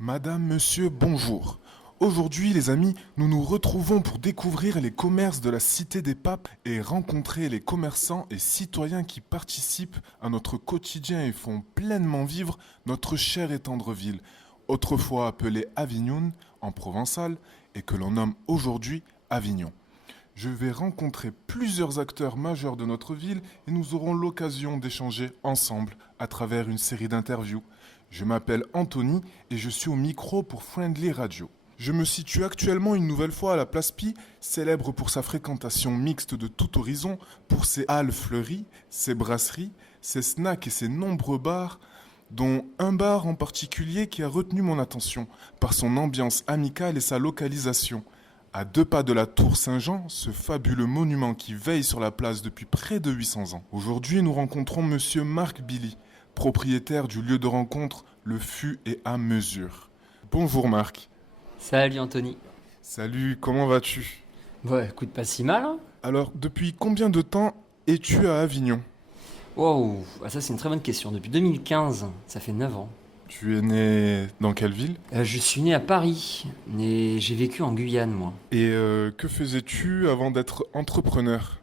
Madame, monsieur, bonjour. Aujourd'hui, les amis, nous nous retrouvons pour découvrir les commerces de la Cité des Papes et rencontrer les commerçants et citoyens qui participent à notre quotidien et font pleinement vivre notre chère et tendre ville, autrefois appelée Avignon en provençal et que l'on nomme aujourd'hui Avignon. Je vais rencontrer plusieurs acteurs majeurs de notre ville et nous aurons l'occasion d'échanger ensemble à travers une série d'interviews. Je m'appelle Anthony et je suis au micro pour Friendly Radio. Je me situe actuellement une nouvelle fois à la Place Pi, célèbre pour sa fréquentation mixte de tout horizon, pour ses halles fleuries, ses brasseries, ses snacks et ses nombreux bars, dont un bar en particulier qui a retenu mon attention par son ambiance amicale et sa localisation. À 2 pas de la tour Saint-Jean, ce fabuleux monument qui veille sur la place depuis près de 800 ans. Aujourd'hui, nous rencontrons monsieur Marc Billy, propriétaire du lieu de rencontre Le Fût et à Mesure. Bonjour Marc. Salut Anthony. Salut, comment vas-tu? Bah écoute, pas si mal, hein. Alors, depuis combien de temps es-tu à Avignon? Wow, ça c'est une très bonne question. Depuis 2015, ça fait 9 ans. Tu es né dans quelle ville? Je suis né à Paris, mais j'ai vécu en Guyane, moi. Et que faisais-tu avant d'être entrepreneur?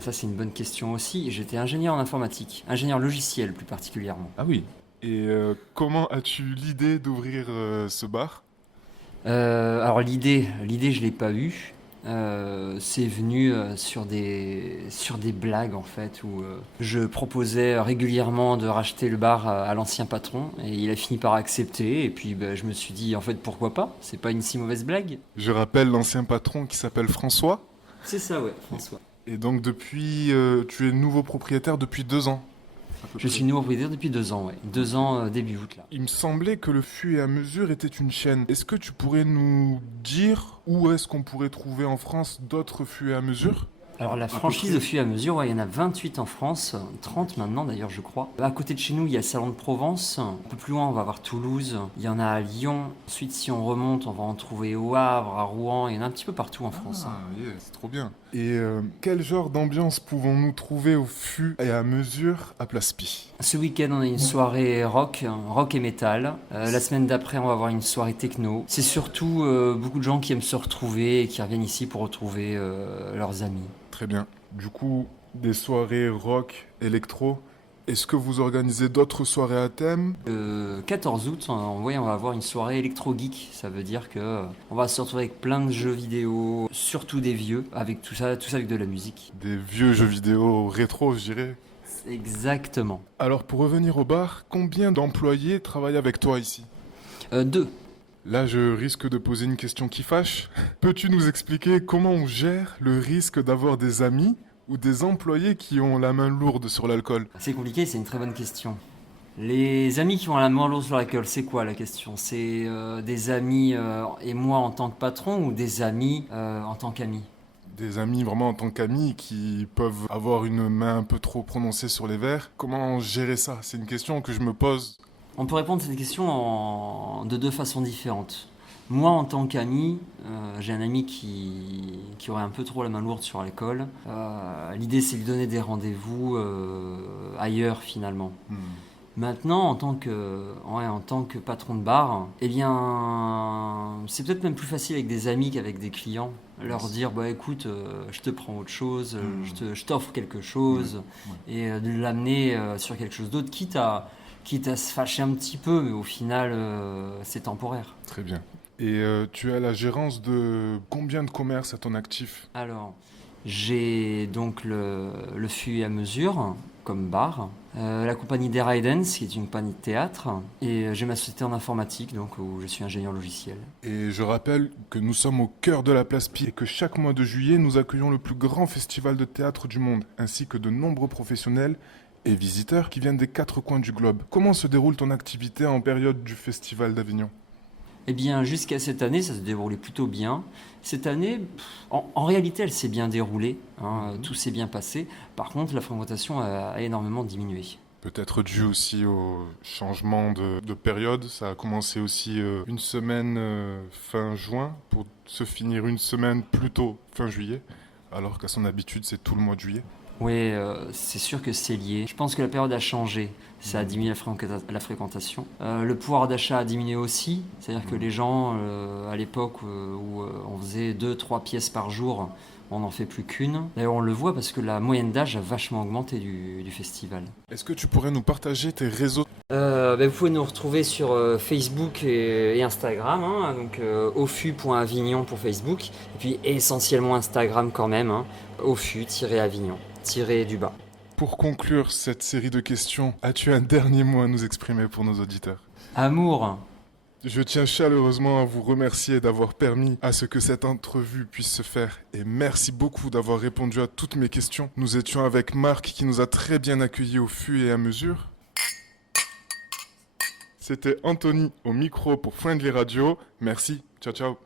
Ça c'est une bonne question aussi. J'étais ingénieur en informatique, ingénieur logiciel plus particulièrement. Ah oui. Et comment as-tu l'idée d'ouvrir ce bar? Alors l'idée je l'ai pas eue. C'est venu sur des blagues en fait où je proposais régulièrement de racheter le bar à l'ancien patron et il a fini par accepter et puis je me suis dit en fait pourquoi pas, c'est pas une si mauvaise blague. Je rappelle l'ancien patron qui s'appelle François. C'est ça ouais François. Et donc depuis, tu es nouveau propriétaire depuis 2 ans. À peu Je près. suis nouveau propriétaire depuis 2 ans, ouais. 2 ans début août là. Il me semblait que le Fût et à Mesure était une chaîne. Est-ce que tu pourrais nous dire où est-ce qu'on pourrait trouver en France d'autres Fûts et à Mesure? Alors la peu franchise près. au fur et à mesure, ouais, il y en a 28 en France, 30 maintenant d'ailleurs je crois. À côté de chez nous, il y a Salon de Provence. Un peu plus loin, on va avoir Toulouse. Il y en a à Lyon. Ensuite, si on remonte, on va en trouver au Havre, à Rouen. Il y en a un petit peu partout en France, hein. Ah, yeah, c'est trop bien. Et quel genre d'ambiance pouvons-nous trouver au Fût et à Mesure à Place Pi? Ce week-end, on a une soirée rock et métal. La semaine d'après, on va avoir une soirée techno. C'est surtout beaucoup de gens qui aiment se retrouver et qui reviennent ici pour retrouver leurs amis. Très bien. Du coup, des soirées rock, électro. Est-ce que vous organisez d'autres soirées à thème? Le 14 août, on va avoir une soirée électro-geek. Ça veut dire que on va se retrouver avec plein de jeux vidéo, surtout des vieux, avec tout ça avec de la musique. Des vieux jeux vidéo rétro, je dirais. Exactement. Alors pour revenir au bar, combien d'employés travaillent avec toi ici? Deux. Là, je risque de poser une question qui fâche. Peux-tu nous expliquer comment on gère le risque d'avoir des amis ou des employés qui ont la main lourde sur l'alcool? C'est compliqué, c'est une très bonne question. Les amis qui ont la main lourde sur la gueule, c'est quoi la question? C'est des amis et moi en tant que patron ou des amis en tant qu'amis? Des amis vraiment en tant qu'amis qui peuvent avoir une main un peu trop prononcée sur les verres. Comment gérer ça? C'est une question que je me pose. On peut répondre à cette question de deux façons différentes. Moi, en tant qu'ami, j'ai un ami qui aurait un peu trop la main lourde sur l'alcool. L'idée, c'est de lui donner des rendez-vous ailleurs, finalement. Maintenant, en tant que patron de bar, eh bien, c'est peut-être même plus facile avec des amis qu'avec des clients. Leur dire, bah écoute, je te prends autre chose, je t'offre quelque chose, et de l'amener sur quelque chose d'autre, quitte à se fâcher un petit peu, mais au final, c'est temporaire. Très bien. Et tu as la gérance de combien de commerces à ton actif? Alors, j'ai donc le Fût et à Mesure comme bar, la compagnie Dera Dance qui est une compagnie de théâtre, et j'ai ma société en informatique donc où je suis ingénieur logiciel. Et je rappelle que nous sommes au cœur de la place Pi et que chaque mois de juillet, nous accueillons le plus grand festival de théâtre du monde, ainsi que de nombreux professionnels et visiteurs qui viennent des 4 coins du globe. Comment se déroule ton activité en période du festival d'Avignon? Eh bien, jusqu'à cette année, ça se déroulait plutôt bien. Cette année, en réalité, elle s'est bien déroulée, hein, tout s'est bien passé. Par contre, la fréquentation a énormément diminué. Peut-être dû aussi au changement de période. Ça a commencé aussi une semaine fin juin pour se finir une semaine plus tôt fin juillet, alors qu'à son habitude c'est tout le mois de juillet. Oui, c'est sûr que c'est lié. Je pense que la période a changé. Ça a diminué la fréquentation. Le pouvoir d'achat a diminué aussi, c'est-à-dire que les gens, à l'époque où on faisait 2-3 pièces par jour, on n'en fait plus qu'une. D'ailleurs, on le voit parce que la moyenne d'âge a vachement augmenté du festival. Est-ce que tu pourrais nous partager tes réseaux? Vous pouvez nous retrouver sur Facebook et Instagram, hein, donc auffu.avignon pour Facebook, et puis essentiellement Instagram quand même, hein, auffu-avignon, du bas. Pour conclure cette série de questions, as-tu un dernier mot à nous exprimer pour nos auditeurs? Amour. Je tiens chaleureusement à vous remercier d'avoir permis à ce que cette entrevue puisse se faire et merci beaucoup d'avoir répondu à toutes mes questions. Nous étions avec Marc qui nous a très bien accueillis au fur et à mesure. C'était Anthony au micro pour Friendly Radio. Merci. Ciao ciao.